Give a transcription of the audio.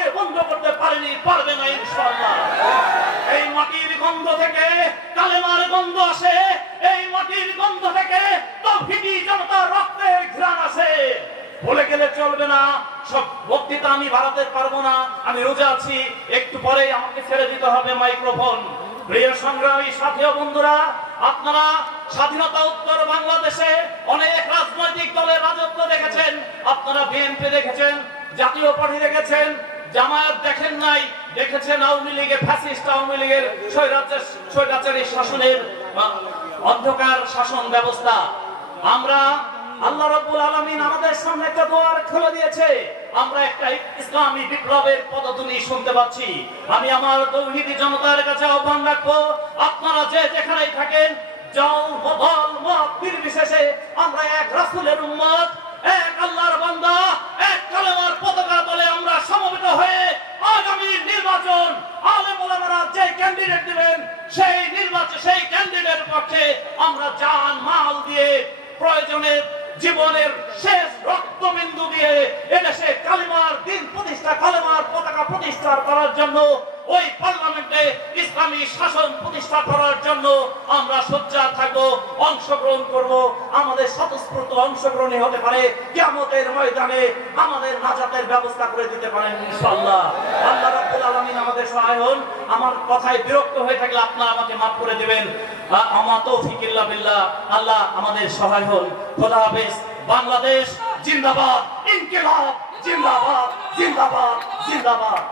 কে বন্ধ করতে পারেনি, পারবে না ইনশাআল্লাহ। এই মাটির গন্ধ থেকে কালেমার গন্ধ আসে, এই মাটির গন্ধ থেকে তাওহীদি জনতার রক্তের ঘ্রাণ আসে। বলে গেলে চলবে না, সব বক্তৃতা আমি বাড়াতে পারবো না, আমি রোজা আছি, একটু পরেই আমাকে ছেড়ে দিতে হবে মাইক্রোফোন। প্রিয় সংগ্রামী সাথী ও বন্ধুরা, আপনারা স্বাধীনতা উত্তর বাংলাদেশে অনেক রাজনৈতিক দলের রাজত্ব দেখেছেন। আপনারা বিএনপি দেখেছেন, জাতীয় পার্টি দেখেছেন, জামায়াত দেখেন নাই, দেখেছেন আওয়ামী লীগের ফ্যাসিস্ট আওয়ামী লীগের স্বৈরাচারী শাসনের অন্ধকার শাসন ব্যবস্থা। আমরা আল্লাহ রাব্বুল আলামিন আমাদের সামনে একটা দুয়ার খুলে দিয়েছে, আমরা একটা ইসলামী বিপ্লবের পদধ্বনি শুনতে পাচ্ছি। আমি আমার তাওহীদি জনতার কাছে আহ্বান রাখবো, আপনারা যে যেখানেই থাকেন, দল মত নির্বিশেষে আমরা এক রাসূলের উম্মত, এক আল্লাহর বান্দা, এক কালেমার পতাকা তলে আমরা সমবেত হয়ে আগামী নির্বাচন আলেম ওলামারা যে ক্যান্ডিডেট দিবেন সেই ক্যান্ডিডেটের পক্ষে আমরা জান মাল দিয়ে, প্রয়োজনে জীবনের শেষ রক্তবিন্দু দিয়ে এদেশে কালিমার দিন প্রতিষ্ঠা, কালেমার পতাকা প্রতিষ্ঠা করার জন্য, ওই পার্লামেন্টে ইসলামী শাসন প্রতিষ্ঠা করার জন্য আমরা সোচ্চার থাকবো, অংশগ্রহণ করব। আমাদের স্বতঃস্ফূর্ত অংশগ্রহণই হতে পারে কিয়ামতের ময়দানে আমাদের নাজাতের ব্যবস্থা করে দিতে পারেন ইনশাআল্লাহ। আল্লাহ রাব্বুল আলামিন আমাদের সহায় হন। আমার কথায় বিরক্ত হয়ে থাকলে আপনারা আমাকে মাফ করে দিবেন। আমার তৌফিক ইল্লা বিল্লাহ। আল্লাহ আমাদের সহায় হন। খোদা হাফেজ। বাংলাদেশ জিন্দাবাদ, ইনকিলাব জিন্দাবাদ, জিন্দাবাদ, জিন্দাবাদ।